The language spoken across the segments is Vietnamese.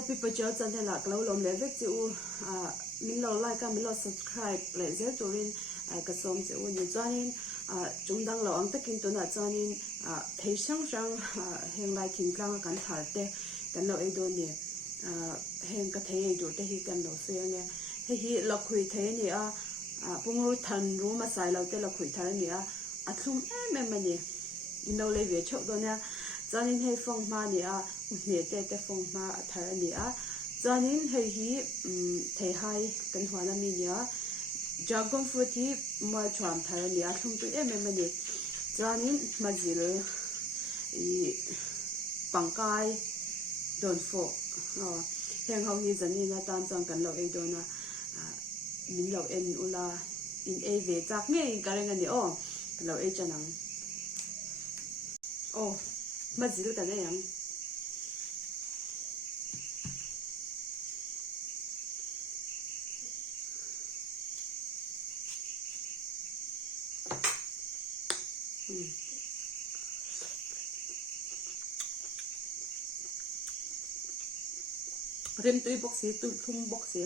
happy pachal chan hela klo lom le vek chu min lo like min lo subscribe le zel turin ka som chu ni chanin chung dang lo ang takin to na chanin thei sang sang heng lai thing tlang kan thar te kan lo ei do ni heng ka thei do te hi kan lo se ne he hi lo khui thei ni pungu than ru ma sai lo te lo khui thar ni athum em ni no le ve chok do na chanin hei phong ma ni ne te phong ma thar ni chanin hei hi thei hai kan hwana mi ni dragon fruit hi ma chwam thar ni thum tu em ni chanin mazil i pangkai don fo heng ho hi zani na tan chang kan lo ei do na min lo en ula in e ve chak nge ka renga ni lo e chanang mazil ka ne yang rem tui box si tu thum box si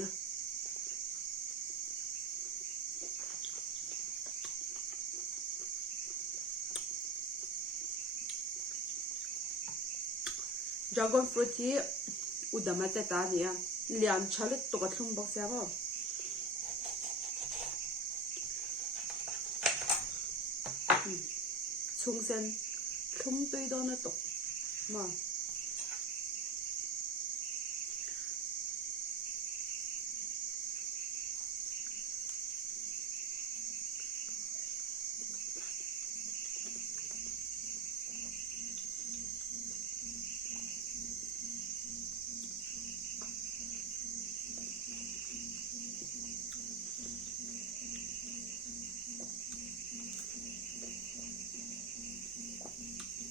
dragon fruit hi udama te ta ni lian chalit to ka thum box ya ba chung sen thum tui do na to ma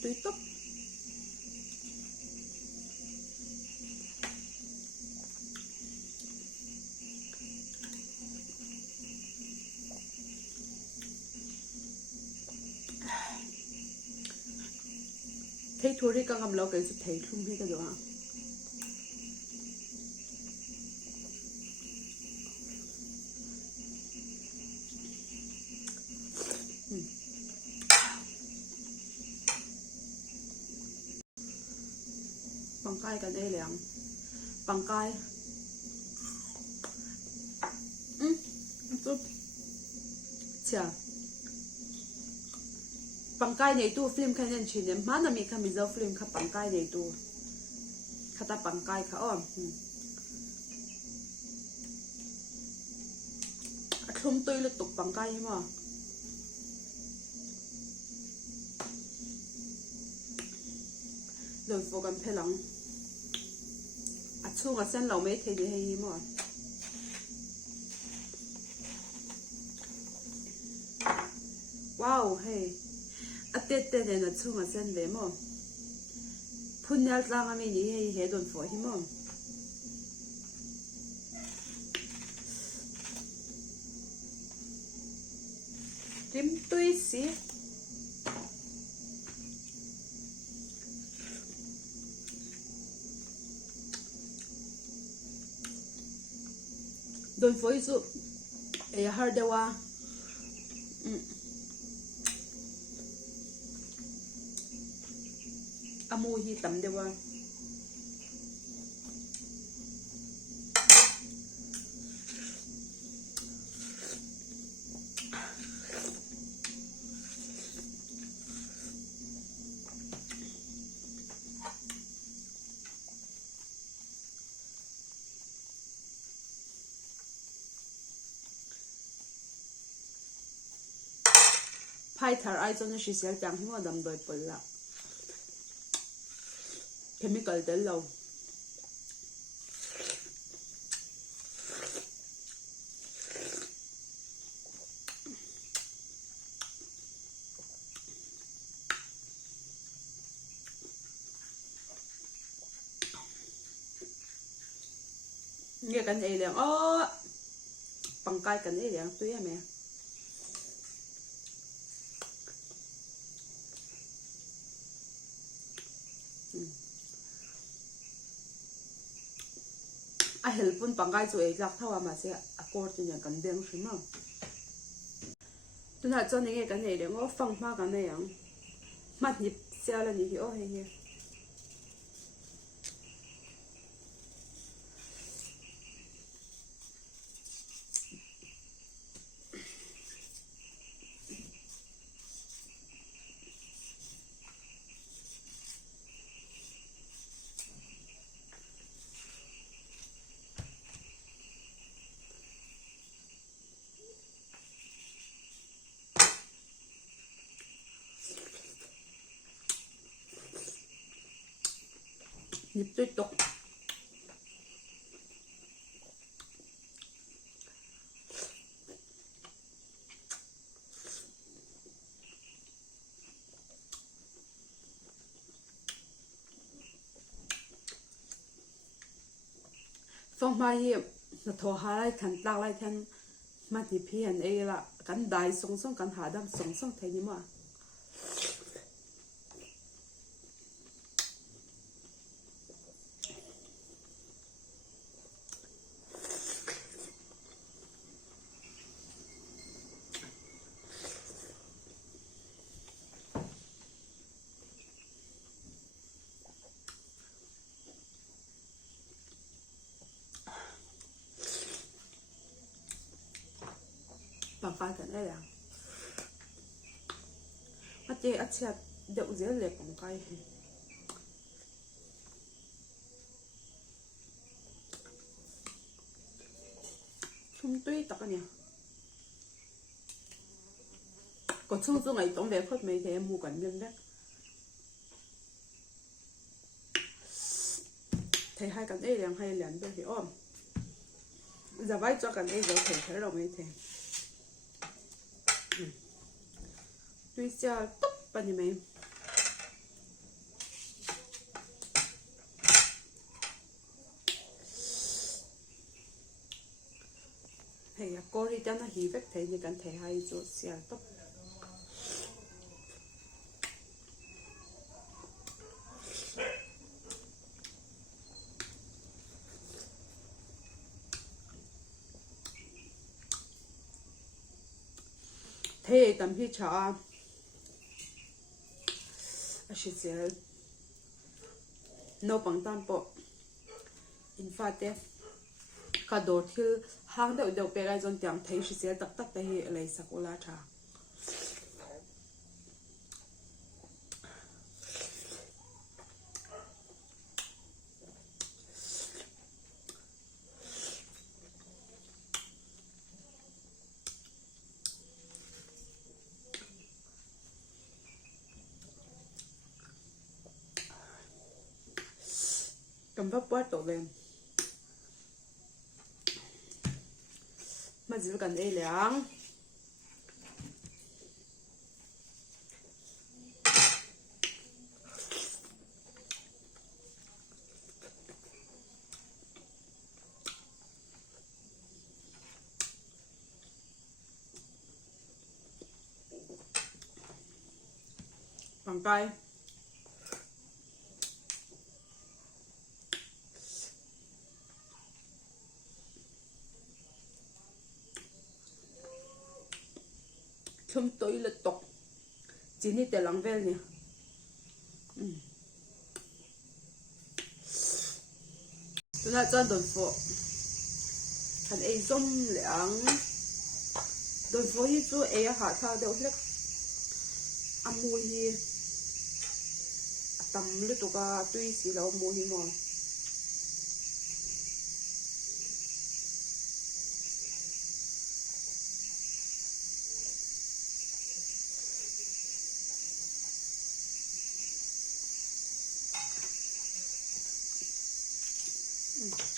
tui top thấy thua cái ngầm lâu cái sự thấy không thấy cái đó bằng cay cái đây liền bằng cay chà bằng cay này tu film khai nên chỉ nên má là mình khai mình giao film khai bằng cay này tu khai ta bằng cay khai không tôi là tục bằng cay mà rồi vô cầm phê lỏng chung sen lẩu mấy thế gì mà wow hey tết này là chung sen về mà phun nhau ra mà mình đi hay đồn phổi hi mà tím tươi xí đồn phổi su har dewa amu hi tam dewa phai thar ai cho nó xì xèo chẳng hiểu đầm đồi bự là chemical đến lâu nghe cái này liền bằng cay cái này liền tùy em mẹ a helpun pangai chu ei lak thawa ma se a kor tin yang kan deng shima tuna chon nge kan nei rengo fang ma kan nei yang ma hip sia la ni hi o he he nhịp tiếp tục phong mai là thò hai khăn tao lại thân mà thì phiền ấy là cắn đài sống sống cắn hạ đâm sống sống thế nhưng mà bằng cái này là mắt chị ăn chè đậu dễ lệ bằng cái không tuy tao nhỉ còn chung chung ngày tổng về phốt mấy thế mua cần nhân đấy thấy hai cần ấy liền hay liền bên thì ôm giờ vay cho cần ấy rồi thấy rồi mấy thế tuy giờ tốt bao nhiêu mấy thầy cô đi cho nó hí vết thế như cần thầy hay rồi giờ tốt thế tầm khi cho sẽ no bằng tam bộ in fact cả đồ thì hàng đầu đầu bé cái dân tiếng thấy sẽ tắc tắc đây lấy sạc ola cha cầm vấp bớt tổ về mà giữ cần đây láng bằng tay không tối là tộc chỉ ní để lắng vel nè tôi nói cho đồn phố thành ấy giống láng đồn phố hi chú ấy hạ thao đều hết ăn mua hi tầm lúc tụi ca tuy xí lâu mua hi mà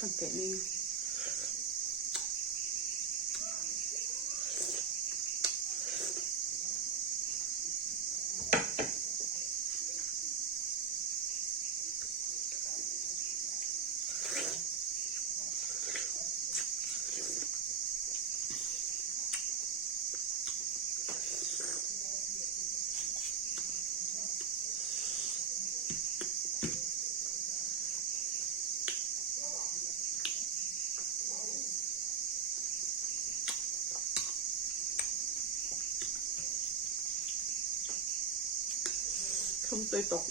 cần kể mình 좀 또.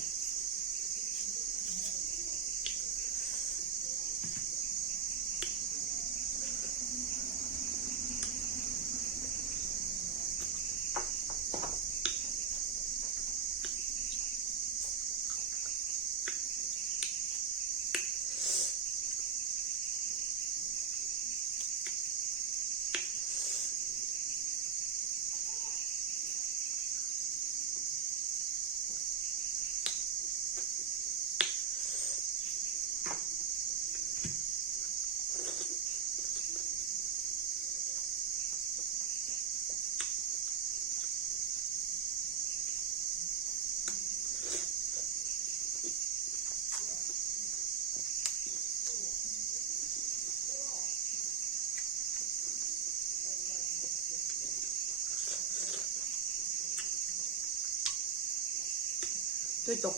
또.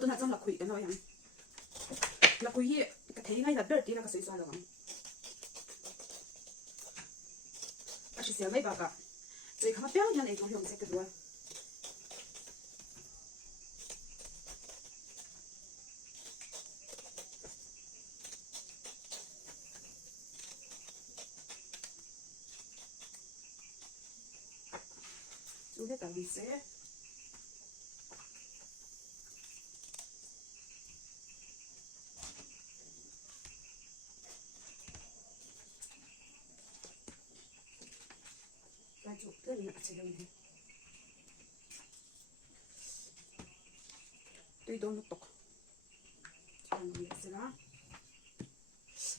Tôi hạt trong là quỷ cái nói hả? Là quỷ cái thấy ngay là bớt tí là cái sấy xoa rồi hả? Chỉ xéo mấy bà cả. Rồi không béo nhà này cũng hiểu sẽ cái gì. Chú hết cả vì sẽ. Chụp rất là chỉ đồng này. Tôi đôn tục. Làm gì sẽ đó.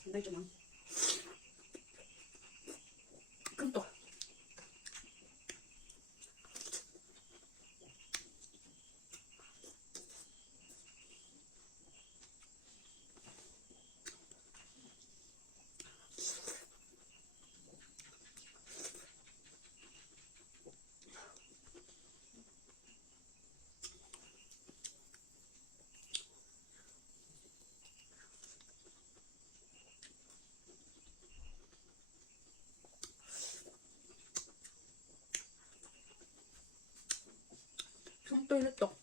Đây cho nó. Cưng tục. Không tôi nó tục.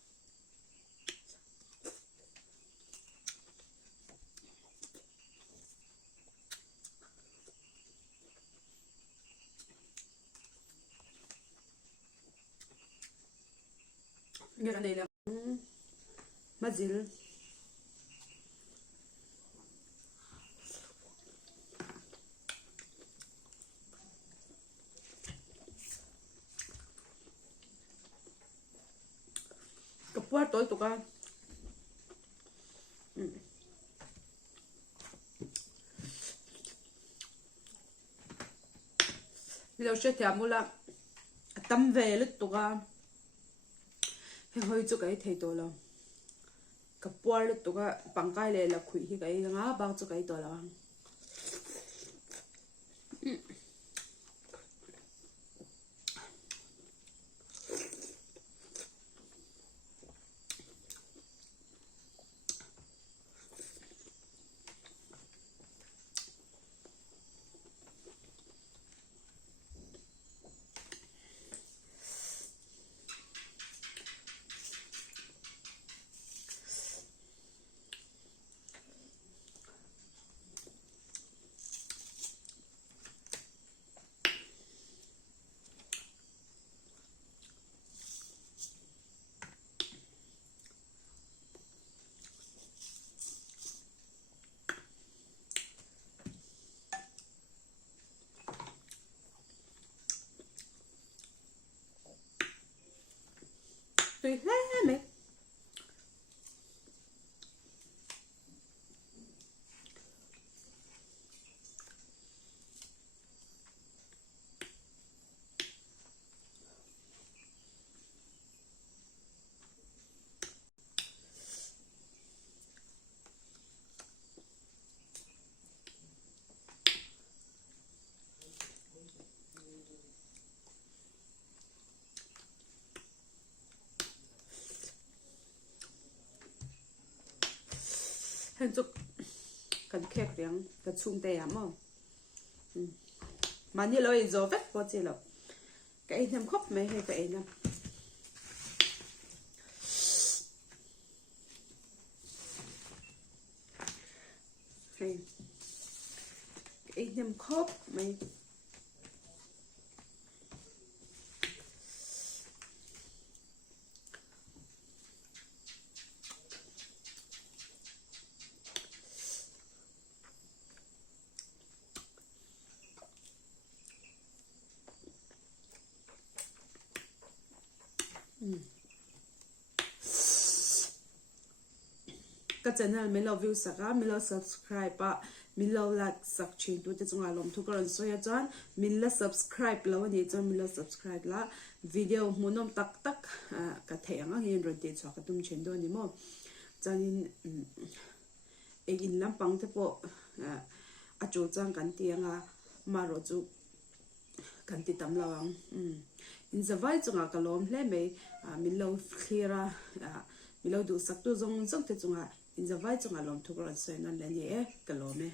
Như là đây là mazil. Kapwa tol to ka. Bây giờ thì mula tâm về lúc to ka. Hơi cho cái thay đổi là kapwa lúc to ka bằng cái này là khui thì cái ngã bao cho cái đó là. Tùy thế mẹ. khen chúc cần khét riêng cần chung tay à mà như lời rồi vết có gì là cái nem khóc mấy hay cái nem hay cái nem khóc mấy cái channel mình lo view saka mình lo subscribe ba mình lo like sak chin tu te chunga lom thu karon soya chan mình lo subscribe lo ni chan mình lo subscribe la video munom tak tak ka theng hin ron te chwa ka tum chen do ni mo chanin egin lampang te po a chu chang kan tianga maro chu kan ti tam lawang in zawai chunga ka lom hle me mình lo khira mình lo du sak tu zong zong te chunga in zawai chunga lom thu karon soya nan le ni e ka lom e